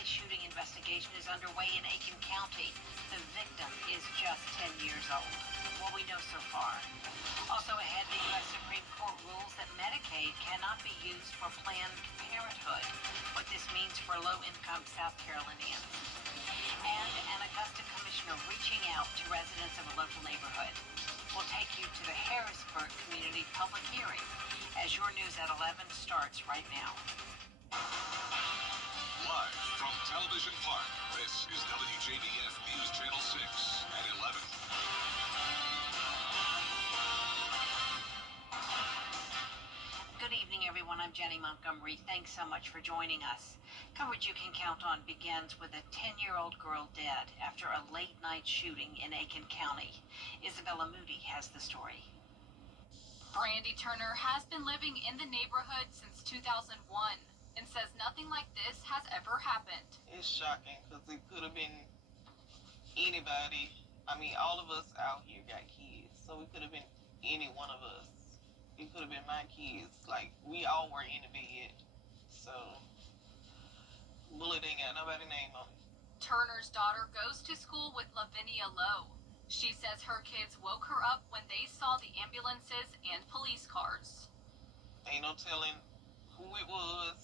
deadly shooting investigation is underway in Aiken County. The victim is just 10 years old. What we know so far. Also ahead, the U.S. Supreme Court rules that Medicaid cannot be used for Planned Parenthood. What this means for low-income South Carolinians. And an Augusta commissioner reaching out to residents of a local neighborhood. We'll take you to the Harrisburg Community Public Hearing as your news at 11 starts right now. Live from Television Park, this is WJBF News Channel 6 at 11. Good evening, everyone. I'm Jenny Montgomery. Thanks so much for joining us. Coverage you can count on begins with a 10-year-old girl dead after a late-night shooting in Aiken County. Isabella Moody has the story. Brandy Turner has been living in the neighborhood since 2001 and says nothing like this has ever happened. It's shocking because it could have been anybody. I mean, all of us out here got kids, so it could have been any one of us. It could have been my kids. Like, we all were in the bed, so bullet ain't got nobody's name on it. Turner's daughter goes to school with Lavinia Lowe. She says her kids woke her up when they saw the ambulances and police cars. Ain't no telling who it was,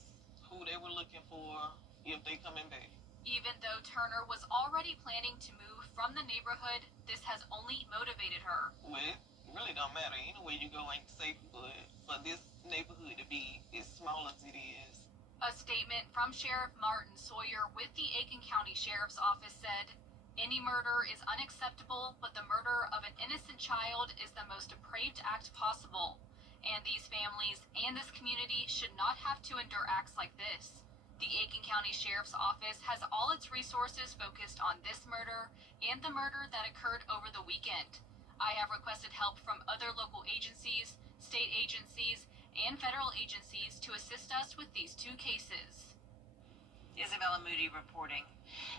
who they were looking for, if they coming back. Even though Turner was already planning to move from the neighborhood, this has only motivated her. Well, it really don't matter. Anywhere you go ain't safe, but for this neighborhood to be as small as it is. A statement from Sheriff Martin Sawyer with the Aiken County Sheriff's Office said, "Any murder is unacceptable, but the murder of an innocent child is the most depraved act possible. And these families and this community should not have to endure acts like this." The Aiken County Sheriff's Office has all its resources focused on this murder and the murder that occurred over the weekend. I have requested help from other local agencies, state agencies, and federal agencies to assist us with these two cases. Isabella Moody reporting.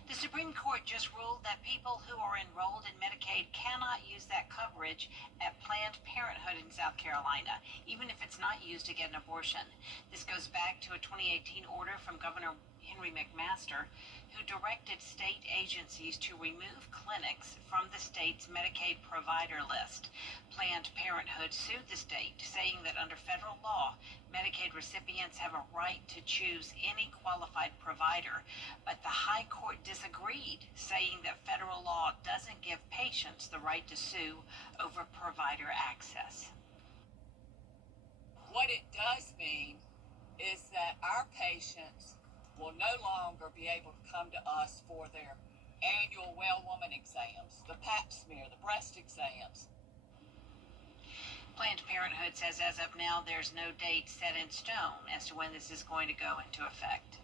The Supreme Court just ruled that people who are enrolled in Medicaid cannot use that coverage at Planned Parenthood in South Carolina, even if it's not used to get an abortion. This goes back to a 2018 order from Governor Henry McMaster, who directed state agencies to remove clinics from the state's Medicaid provider list. Planned Parenthood sued the state, saying that under federal law, Medicaid recipients have a right to choose any qualified provider, but the High Court disagreed, saying that federal law doesn't give patients the right to sue over provider access. What it does mean is that our patients will no longer be able to come to us for their annual well woman exams, the pap smear, the breast exams. Planned Parenthood says as of now there's no date set in stone as to when this is going to go into effect.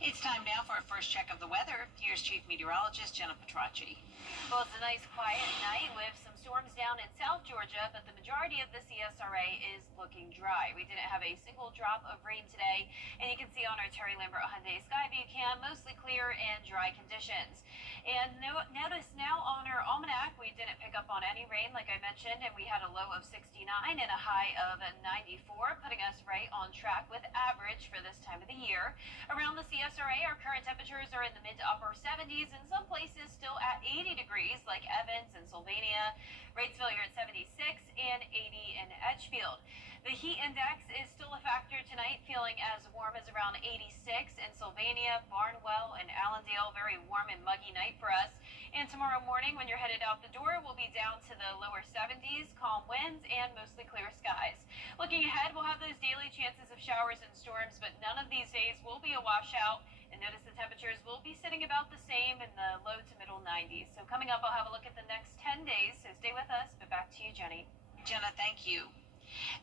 It's time now for a first check of the weather. Here's Chief Meteorologist Jenna Petracci. Well, it's a nice quiet night with some storms down in South Georgia, but the majority of the CSRA is looking dry. We didn't have a single drop of rain today, and you can see on our Terry Lambert Hyundai Skyview cam, mostly clear and dry conditions. And notice now on our almanac, we didn't pick up on any rain, like I mentioned, and we had a low of 69 and a high of 94, putting us right on track with average for this time of the year. Around the CSRA, our current temperatures are in the mid to upper 70s, in some places still at 80 degrees, like Evans and Sylvania. Ratesville, you're at 76 and 80 in Edgefield. The heat index is still a factor tonight, feeling as warm as around 86 in Sylvania, Barnwell, and Allendale. Very warm and muggy night for us. And tomorrow morning, when you're headed out the door, we'll be down to the lower 70s, calm winds, and mostly clear skies. Looking ahead, we'll have those daily chances of showers and storms, but none of these days will be a washout. And notice the temperatures will be sitting about the same in the low to middle 90s. So coming up, I'll have a look at the next 10 days. So stay with us, but back to you, Jenny. Jenna, thank you.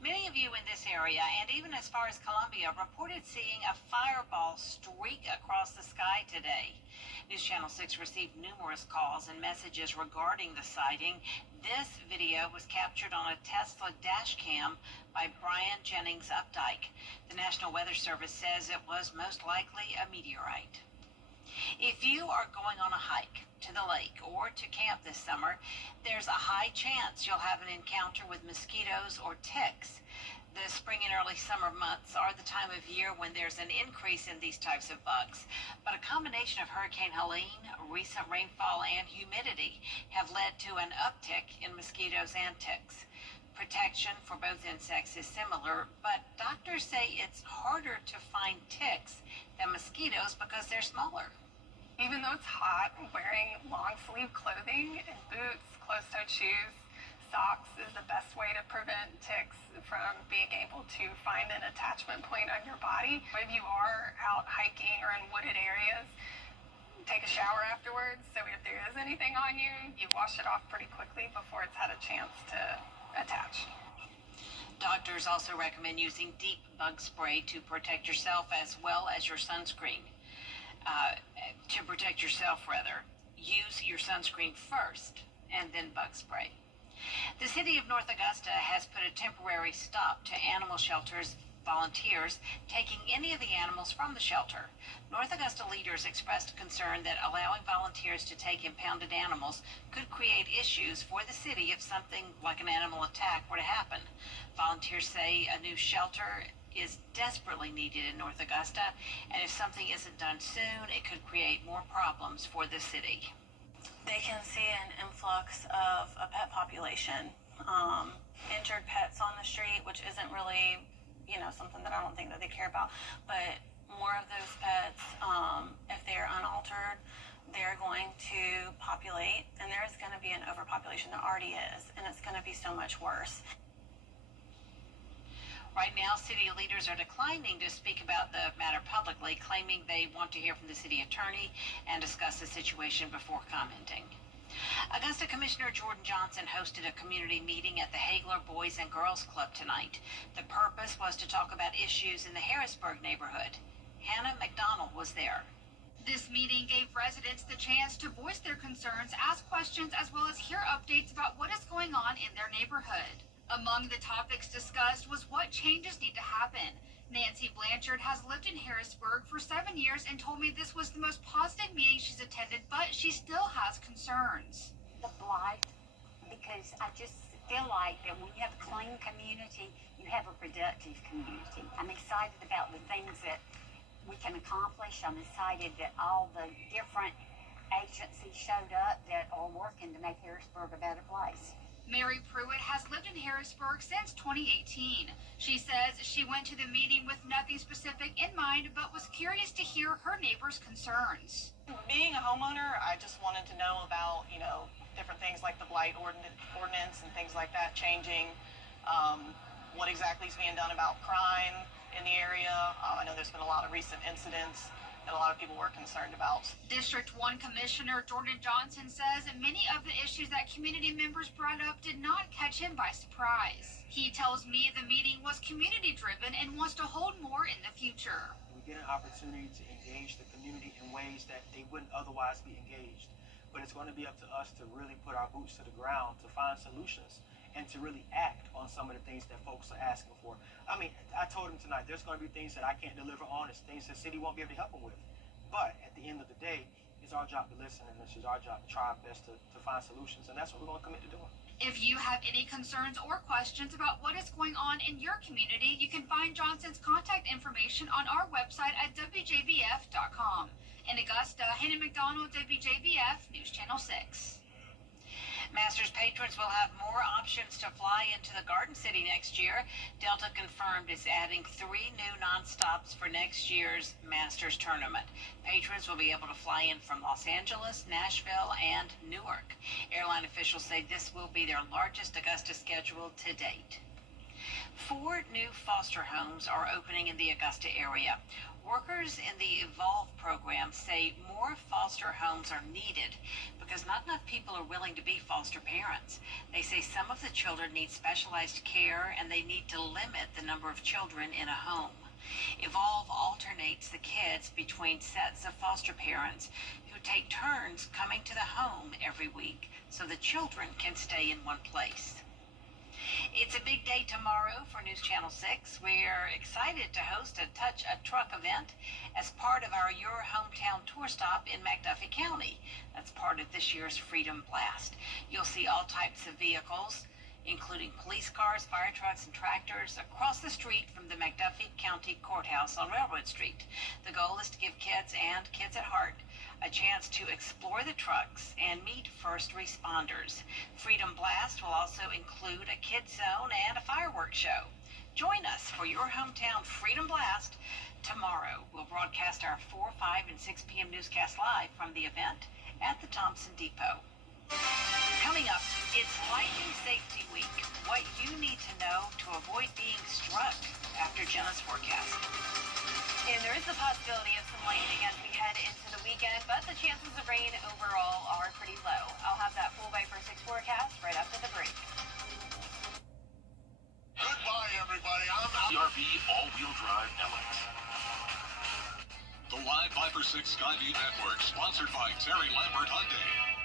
Many of you in this area, and even as far as Columbia, reported seeing a fireball streak across the sky today. News Channel 6 received numerous calls and messages regarding the sighting. This video was captured on a Tesla dash cam by Brian Jennings Updike. The National Weather Service says it was most likely a meteorite. If you are going on a hike to the lake or to camp this summer, there's a high chance you'll have an encounter with mosquitoes or ticks. The spring and early summer months are the time of year when there's an increase in these types of bugs. But a combination of Hurricane Helene, recent rainfall, and humidity have led to an uptick in mosquitoes and ticks. Protection for both insects is similar, but doctors say it's harder to find ticks than mosquitoes because they're smaller. Even though it's hot, wearing long sleeve clothing and boots, closed-toed shoes, socks is the best way to prevent ticks from being able to find an attachment point on your body. If you are out hiking or in wooded areas, take a shower afterwards, so if there is anything on you, you wash it off pretty quickly before it's had a chance to attach. Doctors also recommend using deep bug spray to protect yourself as well as your sunscreen. Use your sunscreen first and then bug spray. The city of North Augusta has put a temporary stop to animal shelters volunteers taking any of the animals from the shelter. North Augusta leaders expressed concern that allowing volunteers to take impounded animals could create issues for the city if something like an animal attack were to happen. Volunteers say a new shelter is desperately needed in North Augusta, and if something isn't done soon, it could create more problems for the city. They can see an influx of a pet population, injured pets on the street, which isn't really, something that I don't think that they care about. But more of those pets, if they're unaltered, they're going to populate, and there's going to be an overpopulation. There already is, and it's going to be so much worse. Right now, city leaders are declining to speak about the matter publicly, claiming they want to hear from the city attorney and discuss the situation before commenting. Augusta Commissioner Jordan Johnson hosted a community meeting at the Hagler Boys and Girls Club tonight. The purpose was to talk about issues in the Harrisburg neighborhood. Hannah McDonald was there. This meeting gave residents the chance to voice their concerns, ask questions, as well as hear updates about what is going on in their neighborhood. Among the topics discussed was what changes need to happen. Nancy Blanchard has lived in Harrisburg for 7 years and told me this was the most positive meeting she's attended, but she still has concerns. The blight, because I just feel like that when you have a clean community, you have a productive community. I'm excited about the things that we can accomplish. I'm excited that all the different agencies showed up that are working to make Harrisburg a better place. Mary Pruitt has lived in Harrisburg since 2018. She says she went to the meeting with nothing specific in mind, but was curious to hear her neighbors' concerns. Being a homeowner, I just wanted to know about, different things like the blight ordinance and things like that changing, what exactly is being done about crime in the area. I know there's been a lot of recent incidents that a lot of people were concerned about. District 1 Commissioner Jordan Johnson says many of the issues that community members brought up did not catch him by surprise. He tells me the meeting was community-driven and wants to hold more in the future. We get an opportunity to engage the community in ways that they wouldn't otherwise be engaged. But it's going to be up to us to really put our boots to the ground to find solutions and to really act on some of the things that folks are asking for. I mean, I told them tonight, there's going to be things that I can't deliver on. It's things that the city won't be able to help them with. But at the end of the day, it's our job to listen, and it's our job to try our best to find solutions, and that's what we're going to commit to doing. If you have any concerns or questions about what is going on in your community, you can find Johnson's contact information on our website at WJBF.com. In Augusta, Hannah McDonald, WJBF, News Channel 6. Masters patrons will have more options to fly into the Garden City next year. Delta confirmed it's adding 3 new nonstops for next year's Masters tournament. Patrons will be able to fly in from Los Angeles, Nashville, and Newark. Airline officials say this will be their largest Augusta schedule to date. 4 new foster homes are opening in the Augusta area. Workers in the Evolve program say more foster homes are needed because not enough people are willing to be foster parents. They say some of the children need specialized care and they need to limit the number of children in a home. Evolve alternates the kids between sets of foster parents who take turns coming to the home every week so the children can stay in one place. It's a big day tomorrow for News Channel 6. We're excited to host a Touch a Truck event as part of our Your Hometown tour stop in McDuffie County. That's part of this year's Freedom Blast. You'll see all types of vehicles, including police cars, fire trucks, and tractors across the street from the McDuffie County Courthouse on Railroad Street. The goal is to give kids and kids at heart a chance to explore the trucks and meet first responders. Freedom Blast will also include a kids zone and a fireworks show. Join us for Your Hometown Freedom Blast tomorrow. We'll broadcast our 4, 5, and 6 p.m. newscast live from the event at the Thompson Depot. Coming up, it's Lightning Safety Week. What you need to know to avoid being struck after Jenna's forecast. And there is the possibility of some lightning as we head into the weekend, but the chances of rain overall are pretty low. I'll have that full by for 6 forecast right after the break. Goodbye, everybody. I'm out. RV all-wheel drive LX. The live 5/6 Skyview Network, sponsored by Terry Lambert Hyundai.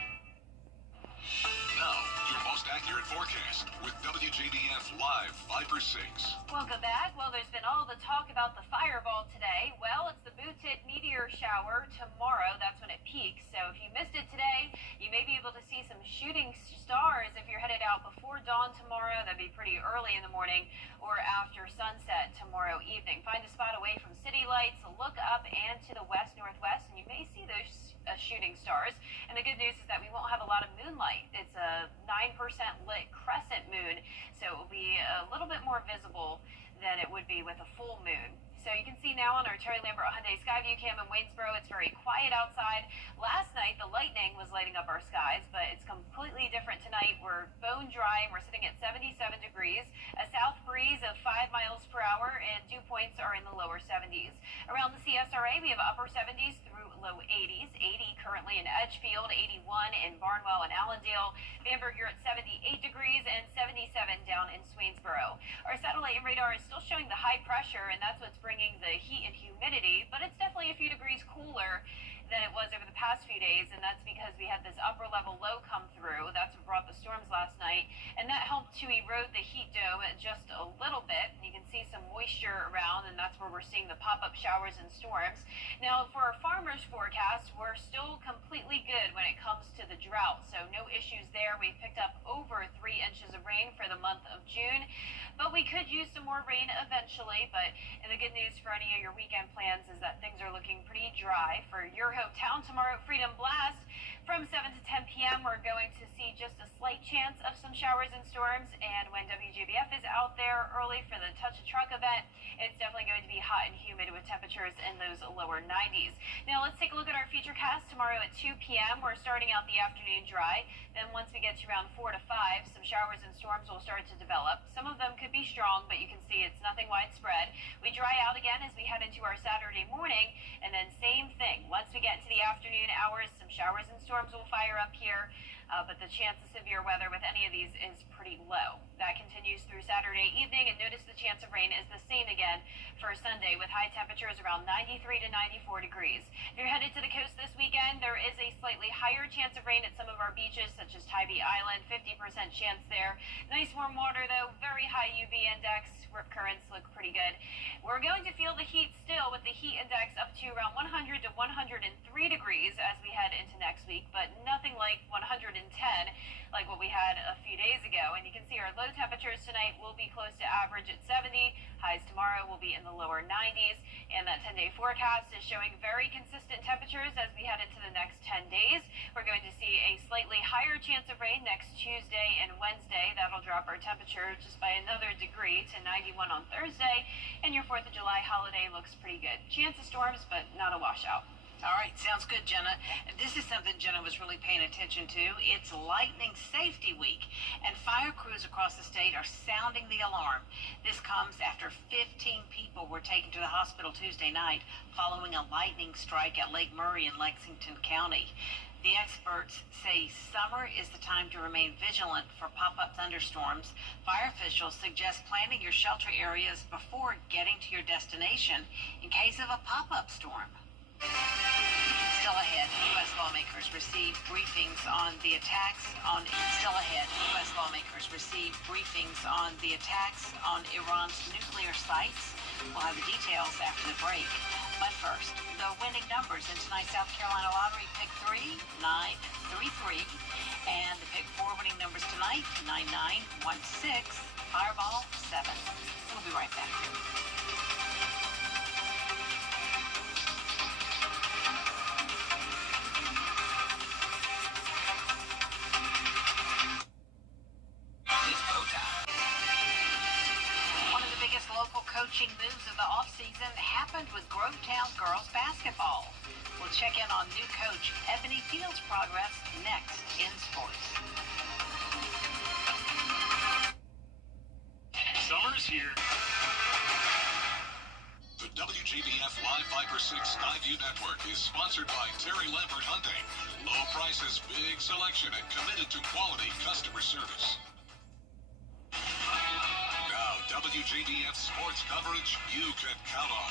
Now, your most accurate forecast with WJBF Live 5/6. Welcome back. Well, there's been all the talk about the fireball today. Well, it's the Booted meteor shower tomorrow. That's when it peaks. So if you missed it today, you may be able to see some shooting stars if you're headed out before dawn tomorrow. That'd be pretty early in the morning, or after sunset tomorrow evening. Find a spot away from city lights, look up and to the west-northwest, and you may see those shooting stars. And the good news is that we won't have a lot of moonlight. It's a 9% lit crescent moon, so it will be a little bit more visible than it would be with a full moon. So you can see now on our Terry Lambert Hyundai Skyview cam in Waynesboro, it's very quiet outside. Last night, the lightning was lighting up our skies, but it's completely different tonight. We're bone dry, and we're sitting at 77 degrees, a south breeze of 5 miles per hour, and dew points are in the lower 70s. Around the CSRA, we have upper 70s through low 80s, 80 currently in Edgefield, 81 in Barnwell and Allendale. Bamberg, you're at 78 degrees and 77 down in Swainsboro. Our satellite radar is still showing the high pressure, and that's what's bringing the heat and humidity, but it's definitely a few degrees cooler than it was over the past few days, and that's because we had this upper level low come through. That's what brought the storms last night, and that helped to erode the heat dome just a little bit. You can see some moisture around, and that's where we're seeing the pop-up showers and storms. Now, for our farmers forecast, we're still completely good when it comes to the drought, so no issues there. We've picked up over 3 inches of rain for the month of June, but we could use some more rain eventually. But and the good news for any of your weekend plans is that things are looking pretty dry. For your hometown tomorrow, Freedom Blast, from 7 to 10 p.m., we're going to see just a slight chance of some showers and storms. And when WJBF is out there early for the Touch a Truck event, it's definitely going to be hot and humid with temperatures in those lower 90s. Now, let's take a look at our futurecast tomorrow at 2 p.m. We're starting out the afternoon dry. Then once we get to around 4 to 5, some showers and storms will start to develop. Some of them could be strong, but you can see it's nothing widespread. We dry out again as we head into our Saturday morning, and then same thing. Once we get into the afternoon hours, some showers and storms will fire up here, but the chance of severe weather with any of these is pretty low. That continues through Saturday evening, and notice the chance of rain is the same again for Sunday, with high temperatures around 93 to 94 degrees. If you're headed to the coast this weekend, there is a slightly higher chance of rain at some of our beaches, such as Tybee Island, 50% chance there. Nice warm water, though, very high UV index. Rip currents look pretty good. We're going to feel the heat still, with the heat index up to around 100 to 103 degrees as we head into next week, but nothing like 110 like what we had a few days ago. And you can see our low temperatures tonight will be close to average at 70. Highs tomorrow will be in the lower 90s. And that 10-day forecast is showing very consistent temperatures as we head into the next 10 days. We're going to see a slightly higher chance of rain next Tuesday and Wednesday. That'll drop our temperature just by another degree to 91 on Thursday. And your 4th of July holiday looks pretty good. Chance of storms, but not a washout. All right, sounds good, Jenna. This is something Jenna was really paying attention to. It's Lightning Safety Week, and fire crews across the state are sounding the alarm. This comes after 15 people were taken to the hospital Tuesday night following a lightning strike at Lake Murray in Lexington County. The experts say summer is the time to remain vigilant for pop-up thunderstorms. Fire officials suggest planning your shelter areas before getting to your destination in case of a pop-up storm. Still ahead, U.S. lawmakers received briefings on the attacks on. Still ahead, U.S. lawmakers received briefings on the attacks on Iran's nuclear sites. We'll have the details after the break. But first, the winning numbers in tonight's South Carolina Lottery: Pick 3, 9, 3, 3. And the Pick 4 winning numbers tonight: 9, 9, 1, 6, Fireball 7. We'll be right back. Local coaching moves of the offseason happened with Grovetown girls basketball. We'll check in on new coach Ebony Fields' progress next in sports. Summer's here. The WJBF Live Viper 6 Skyview Network is sponsored by Terry Lambert Hyundai. Low prices, big selection, and committed to quality customer service. WJBF sports coverage you can count on.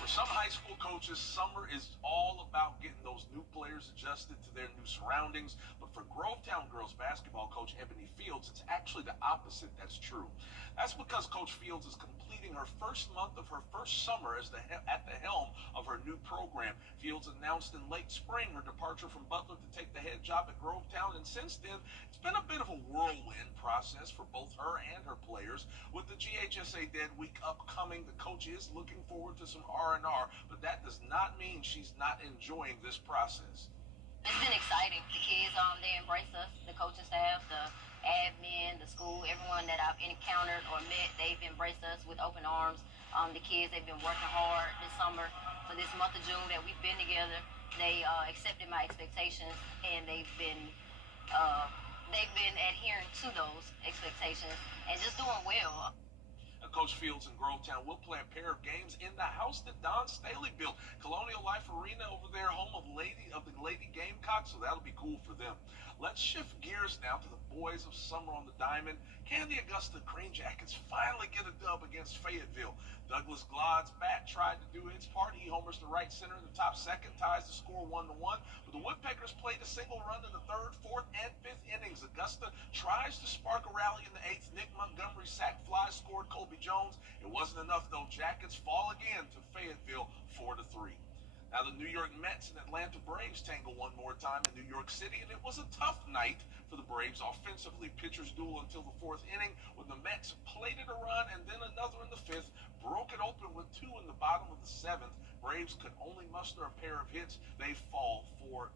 For some high school coaches, summer is all about getting those new players adjusted to their new surroundings. But for Grovetown girls basketball coach Ebony Fields, it's actually the opposite that's true. That's because Coach Fields is completing her first month of her first summer as at the helm of her new program. Fields announced in late spring her departure from Butler to take the head job at Grovetown, and since then, it's been a bit of a whirlwind process for both her and her players. With the GHSA Dead Week upcoming, the coach is looking forward to some R&R, but that does not mean she's not enjoying this process. It's been exciting. The kids, they embrace us, the coaching staff, the admin, the school, everyone that I've encountered or met, they've embraced us with open arms. The kids, they've been working hard this summer for this month of June that we've been together. They accepted my expectations, and they've been adhering to those expectations and just doing well. Coach Fields in Grovetown will play a pair of games in the house that Don Staley built, Colonial Life Arena over there, home of the Lady Gamecocks, so that'll be cool for them. Let's shift gears now to the boys of summer on the diamond. Can the Augusta Green Jackets finally get a dub against Fayetteville? Douglas Glod's bat tried to do its part. He homers to right center in the top second, ties the score 1-1. But the Woodpeckers played a single run in the third, fourth, and fifth innings. Augusta tries to spark a rally in the eighth. Nick Montgomery sack fly, scored Colby Jones. It wasn't enough, though. Jackets fall again to Fayetteville 4-3. Now the New York Mets and Atlanta Braves tangle one more time in New York City, and it was a tough night for the Braves offensively. Pitchers duel until the fourth inning when the Mets plated a run and then another in the fifth, broke it open with two in the bottom of the seventh. Braves could only muster a pair of hits. They fall 4-0.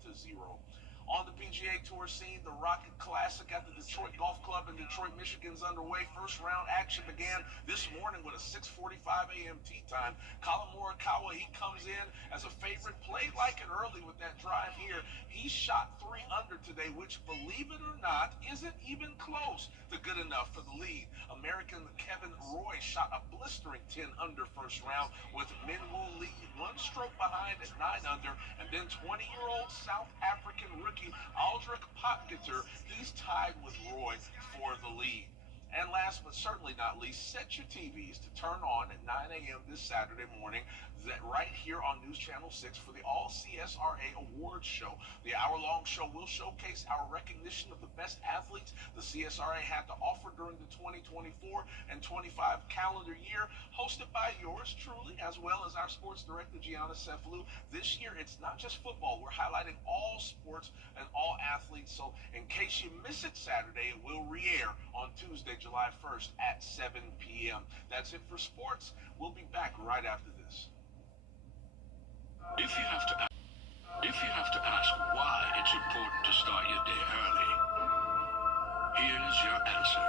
On the PGA Tour scene, the Rocket Classic at the Detroit Golf Club in Detroit, Michigan's underway. First round action began this morning with a 6:45 a.m. tee time. Colin Morikawa, he comes in as a favorite, played like it early with that drive here. He shot 3 under today, which, believe it or not, isn't even close to good enough for the lead. American Kevin Roy shot a blistering 10 under first round with Minwoo Lee 1 stroke behind at 9 under, and then 20-year-old South African rookie Aldrich Potgieter, he's tied with Roy for the lead. And last but certainly not least, set your TVs to turn on at 9 a.m. this Saturday morning, right here on News Channel 6 for the All CSRA Awards Show. The hour-long show will showcase our recognition of the best athletes the CSRA had to offer during the 2024 and 25 calendar year, hosted by yours truly, as well as our sports director, Gianna Seflou. This year, it's not just football. We're highlighting all sports and all athletes, so in case you miss it Saturday, it will re-air on Tuesday, July 1st at 7 p.m. That's it for sports. We'll be back right after this. If you have to ask why it's important to start your day early, here's your answer.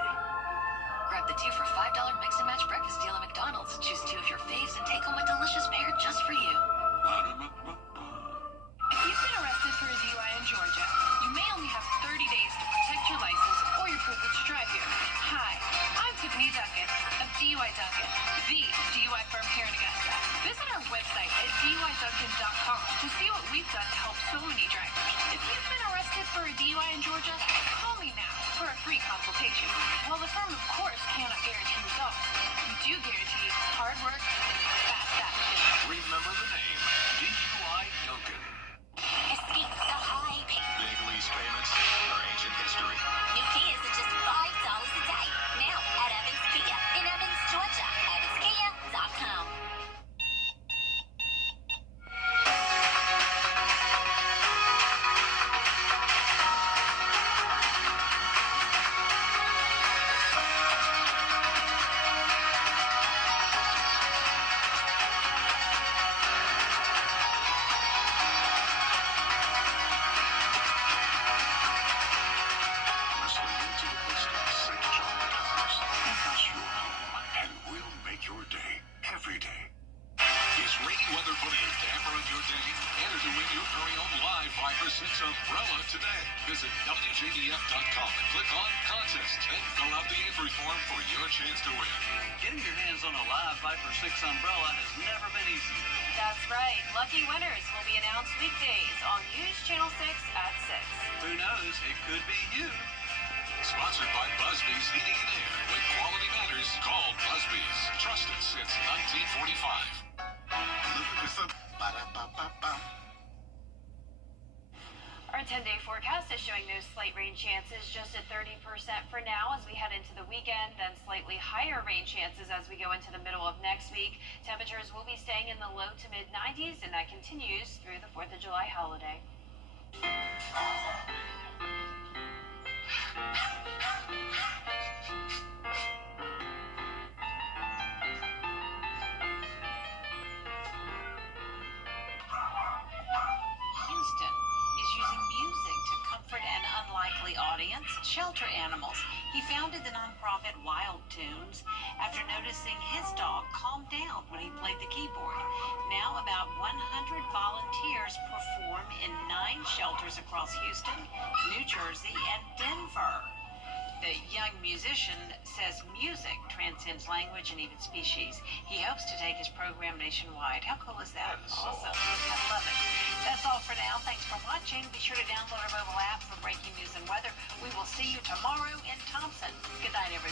Grab the 2 for $5 mix and match breakfast deal at McDonald's. Choose 2 of your faves and take home a delicious pair just for you. If you've been arrested for a DUI in Georgia, you may only have 30 days to protect your license or your privilege to drive here. Hi, I'm Tiffany Duncan of DUI Duncan, the DUI firm here in Augusta. Visit our website at DUIDuncan.com to see what we've done to help so many drivers. If you've been arrested for a DUI in Georgia, call me now for a free consultation. While the firm, of course, cannot guarantee results, we do guarantee hard work and fast action. Remember the name, DUI Duncan. Sports umbrella today. Visit WJBF.com and click on Contests and fill out the entry form for your chance to win. Getting your hands on a live Viper 6 umbrella has never been easier. That's right. Lucky winners will be announced weekdays on News Channel 6 at 6. Who knows? It could be you. Sponsored by Busby's Heating and Air. When quality matters, call Busby's. Trusted since 1945. Looking for some ba-da-ba-ba-ba. Our 10-day forecast is showing those slight rain chances just at 30% for now as we head into the weekend, then slightly higher rain chances as we go into the middle of next week. Temperatures will be staying in the low to mid 90s, and that continues through the 4th of July holiday. Audience, shelter animals. He founded the nonprofit Wild Tunes after noticing his dog calmed down when he played the keyboard. Now about 100 volunteers perform in 9 shelters across Houston, New Jersey, and Denver. The young musician says music transcends language and even species. He hopes to take his program nationwide. How cool is that? Awesome. I love it. That's all for now. Thanks for watching. Be sure to download our mobile app for breaking news and weather. We will see you tomorrow in Thompson. Good night, everyone.